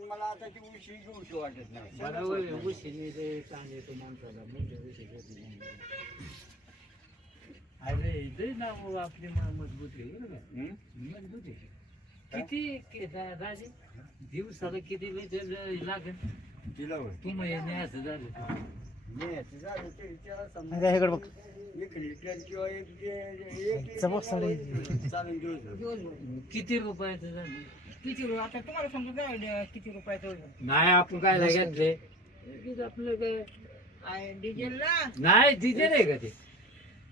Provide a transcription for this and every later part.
पण मला आता ती उशी घेऊशी वाटत नाही. बरोबर आहे, उशिरी ते चांगले तो माणसाला म्हणजे उशिरी होती नाही. अरे इथे ना हो आपली मजबूत आहे बरं का? मजबूत आहे. किती राजे दिवसाला किती लागेल तिला होय. तुम्ही असं झालं न्यायचं झालं ते त्याला समजा अरे इकडे बघ. एक लिटर किंवा एक चमक साडी. चालून दिवस किती रुपयाचं झालं? किती रुपये आता तुम्हाला समजा काय किती रुपयाचं होईल? नाही आपण काय घेतले आपलं काय आहे डिझेलला नाही डिझेल आहे का ते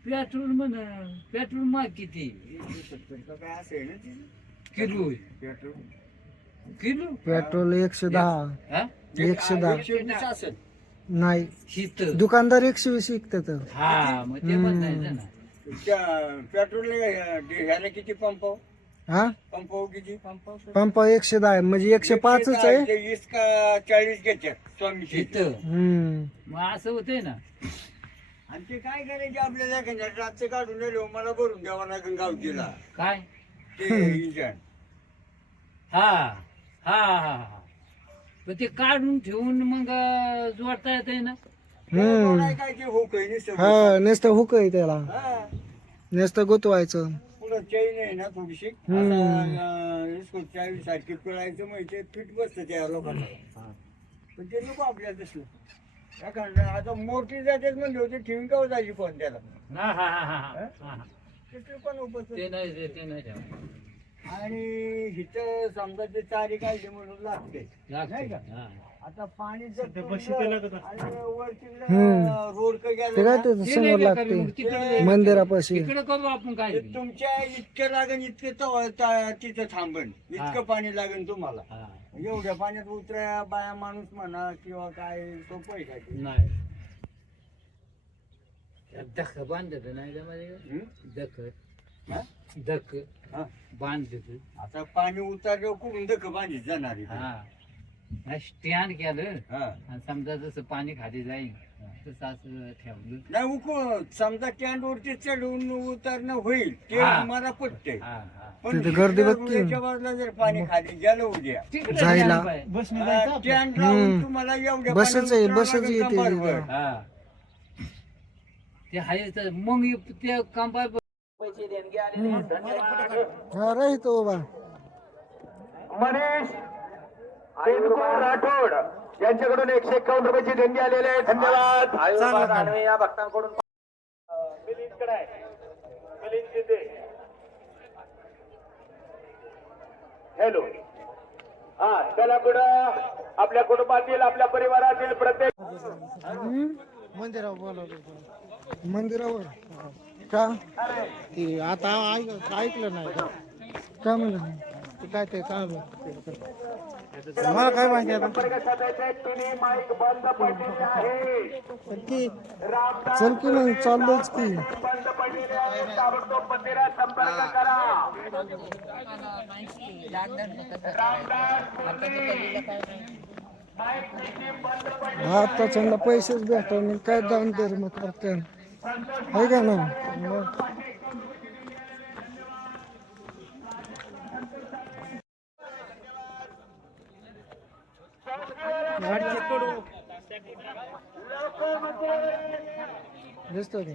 पेट्रोल म्हणा पेट्रोल माग किती 70 काय असेल ना तिचं किलो पेट्रोल किलो पेट्रोल 110. हा 110 120 असेल. नाही शीत दुकानदार 120 विकतात. हा मग ते पण नाही ना त्या पेट्रोल ह्याला किती पंप हा पंप किती पंप 110 आहे म्हणजे 105च आहे. 20 का 40 घेतात स्वामीची. शीत मग असं होतंय ना आणि ते काय करायचे आपल्याला रातचं काढून नेले मला भरून द्यावा लागेल गावकीला काय ते इंजन. हा हा हा हा पण ते काढून ठेवून मग जोडता येते ना काय ते हुक आहे नुसतं. हा नुसतं हुक आहे त्याला हा. नुसतं गुतवायचं. पुढं चैन आहे ना थोडीशी चाळीस सारखी पिळायचं म्हणजे फिट बसतं त्या लोकांना. पण ते नको आपल्याला तसलं कारण आता मोठी जाते म्हणजे होते ठेवून का जायची पण त्याला हा हा हा हा हा ते पण उपस्थित. ते नाही ठेवा. आणि हिथं समजा ते चारी काढली म्हणून लागते नाही का. हा. आता पाणी जर आणि वर तिकडे हम्म. रोड का ते गेला काय ना, ते ते समोर नाही लागते मग तिकडे मंदिरापाशी. तिकडे करू आपण काय ते तुमच्या इतकं लागेल इतकं तिथं थांबन इतकं पाणी लागेल तुम्हाला. हा. एवढ्या पाण्यात उतरा बाया माणूस म्हणा किंवा काय सोपं आहे काय ते? नाही दख बांधत नाही का मध्ये हं? दख हा? दख हा. बांधत आता पाणी उतारल्यावर कुठून दख बांधित जाणार आहे? हा स्टँड केलं हा. आणि समजा जसं पाणी खाली जाईल तसं असं ठेवलं नाही समजा कॅन्ड वरती चढून उतरणं होईल ते हा. मला पटतंय. हा हा पण तिथं गर्दी बघ की. उद्याच्या बाजूला जर पाणी खाली गेलं उद्या तिकडे जायला. ध्यान पाहिजे. कॅन्ड लावून तुम्हाला एवढ्या बसच पाण्यात आहे, उतरावं बसच लागेल येते कंबरवर. इथं. हा ते आहे तर मग ते कंपाय हा राहतो बाबा. मनीष तेंडुलकर राठोड यांच्याकडून 151 रुपयाची देणगी आलेली आहे. धन्यवाद. आणि या भक्तांकडून मिलिंदकडे आहे. मिलिंद जिते. हॅलो. हा चला पुढं आपल्या कुटुंबातील आपल्या परिवारातील प्रत्येक मंदिरावर बोलावलं मंदिरावर का ते आता ऐकलं नाही का म्हणलं ते काय ते चाललं मला काय माहिती आता. तिन्ही माईक बंद पडलेले आहे. चल की मग चाललोच की. बंद पडलेले आहे. ताबडतोब मंदिरात संपर्क करा. हा आता त्यांना पैसेच भेटतात मग काय दान धर्म करते आहे का ना. दिसतो ते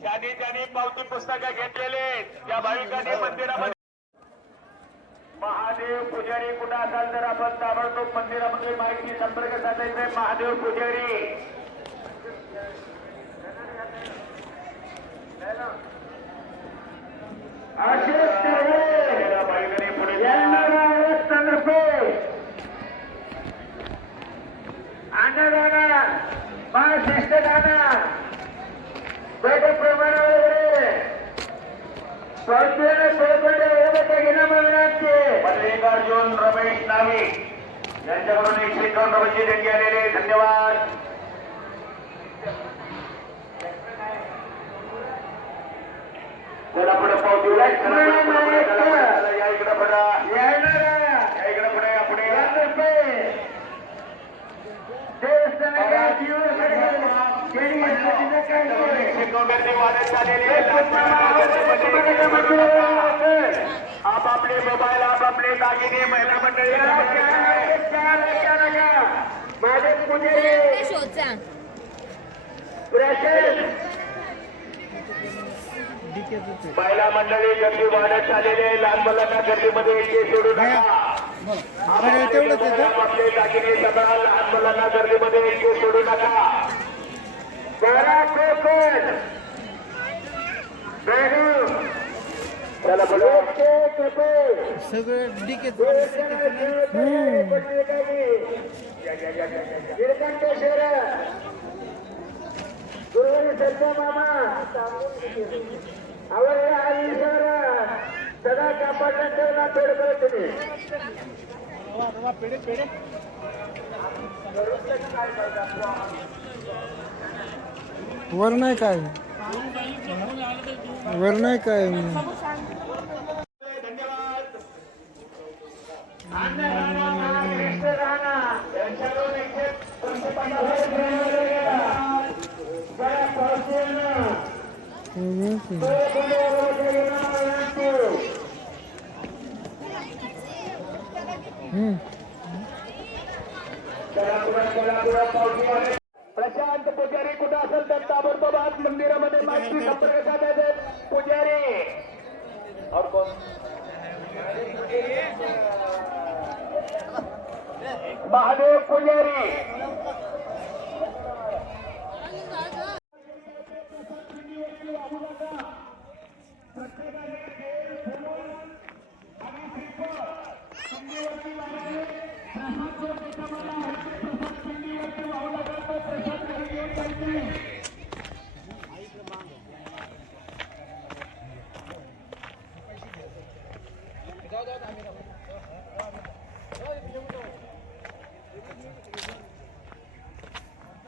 ज्यांनी पावती पुस्तकं घेतलेले त्या भाविकांनी मंदिरामध्ये महादेव पुजारी कुठं असाल तर आपण ताबडतोब मंदिरामध्ये माहिती संपर्क साधायचा. महादेव पुजारी भाविकांनी पुढे मल्लिकार्जुन रमेश नाविक यांच्याकडून 151 रुपयाची देणगी आलेली आहे. धन्यवाद. चला पुढे पावती या इकडे पुढे या इकडे पुढे या पुढे आपापले मोबाईल आपापले दागिने महिला मंडळी पुजारी शोचा महिला मंडळी गर्दी वाढत चाललेली आहे. लहान मुलांना गर्दीमध्ये यायचे सोडू नका. आपले दागिने सदा लहान मुलांना गर्दीमध्ये यायचे सोडू नका. जरा कोकण चला बोला सगळं डिके गुरुवारी सध्या मामा आवड आई सर सदा कापाडला पेड करत तुम्ही वर नाही काय वर नाही काय प्रशांत पुजारी कुठं असेल तर ताबडतोब आज मंदिरामध्ये माहिती संपर्क साधायचे. पुजारी और कोण महादेव पुजारी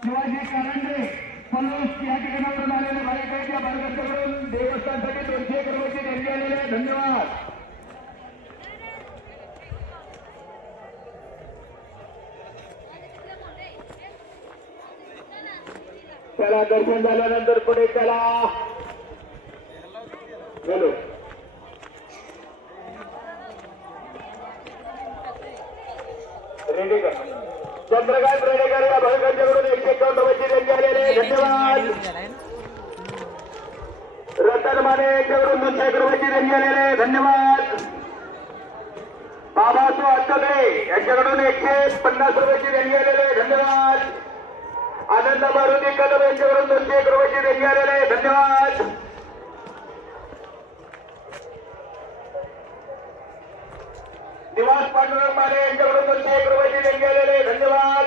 शिवाजी कारंडे पलूस या ठिकाणावरून आलेले भाविकांच्या मार्गदर्शनाकडून देवस्थानसाठी 201 रुपयाची देणगी आलेली आहे. धन्यवाद. चला दर्शन झाल्यानंतर पुढे चला. बोलो रेडी कर. चंद्रकांत रेडेकर या भाविकांच्याकडून 151 रुपयाची देणगी आलेली आहे. धन्यवाद. रतन माने यांच्याकडून 201 रुपयाची देणगी आलेली आहे. धन्यवाद. बाबासो अत्तबे यांच्याकडून 150 रुपयाची देणगी आलेली आहे. धन्यवाद. आनंद मारुती कदम यांच्याकडून 201 रुपयाची देणगी आलेली आहे. धन्यवाद. निवास पांडुरंग माने यांच्याकडून 201 रुपयाची देणगी आलेली आहे. धन्यवाद.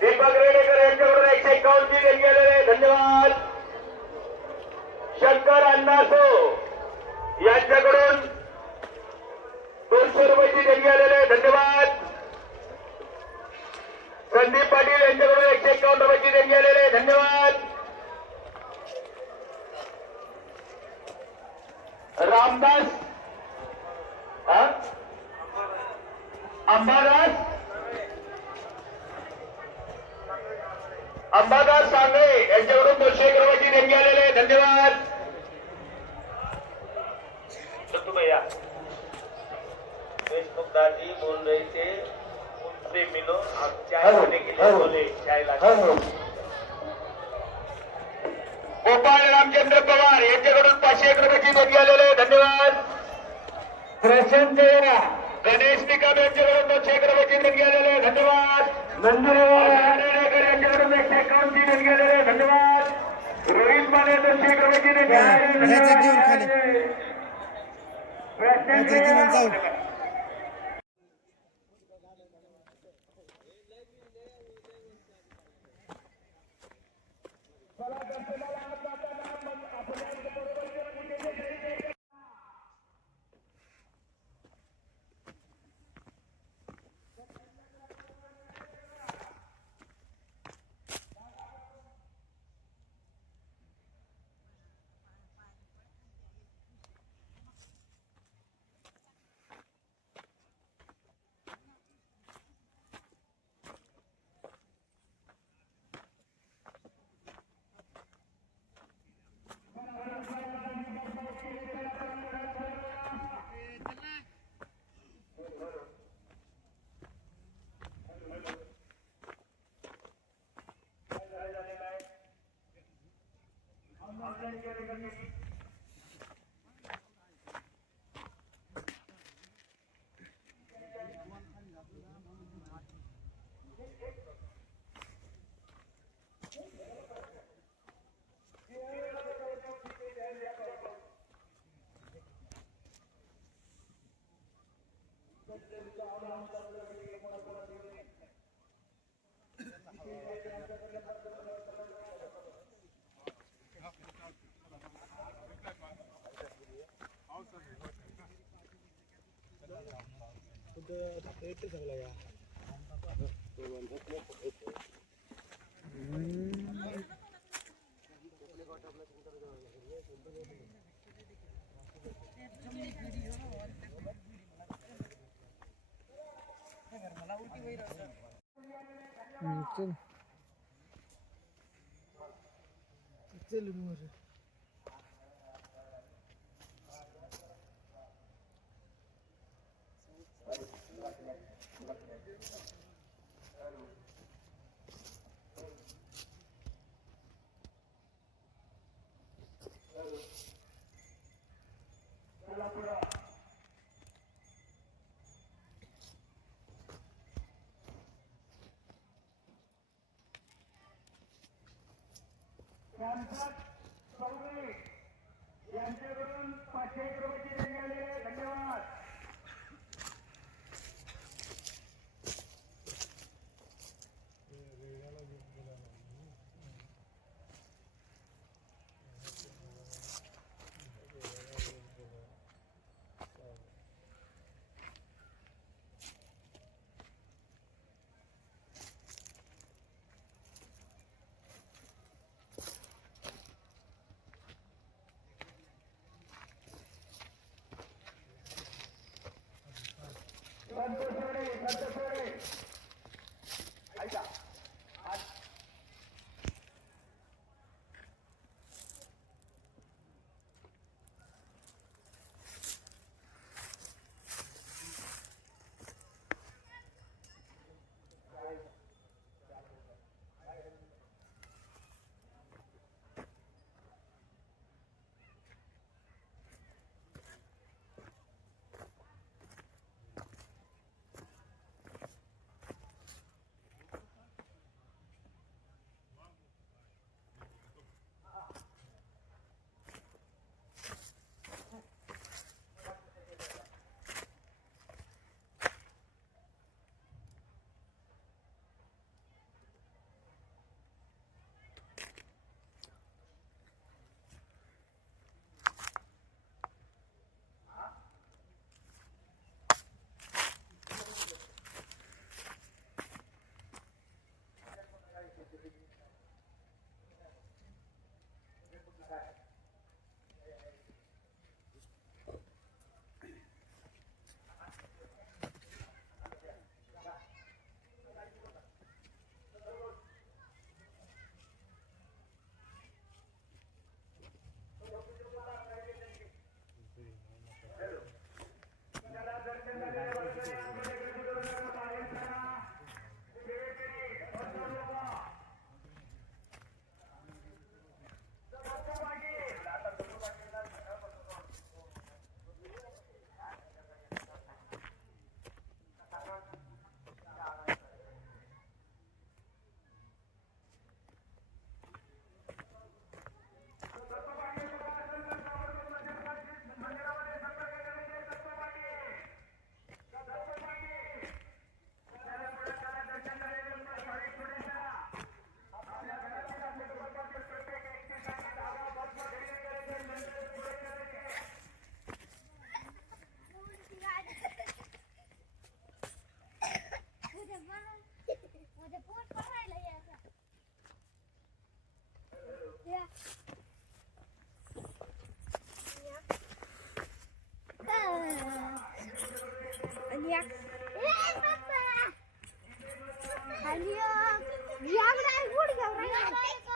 दीपक रेडेकर यांच्याकडून 151 ची देणगी आलेली आहे. धन्यवाद. शंकर अण्णासो यांच्याकडून 200 रुपयाची देणगी आलेली आहे. धन्यवाद. संदीप पाटील यांच्याकडून 151 रुपयाची देणगी आलेली आहे. धन्यवाद. रामदास अंबादास सांगळे यांच्याकडून 201 रुपयाची देणगी आलेली आहे. धन्यवाद. भैया फेसबुक दादी बोल रहे थे उनसे मिलो आप चाय होने के लिए बोले चाय ला. गोपाळ रामचंद्र पवार यांच्याकडून 501 रुपयाची देणगी आलेली आहे. धन्यवाद. प्रशांत गणेश निकम यांच्याकडून 201 रुपयाची देणगी आलेली आहे. धन्यवाद. नंदुरेकर यांच्याकडून 151 ची देणगी आलेली आहे. धन्यवाद. रोहित माने 201 रुपयाची देणगी आलेली आहे. प्रशांत चल चल मोर यांच्याकडून 500 रुपयाची देणगी आलेली आहे. धन्यवाद. आणि याकडे गुड घेऊन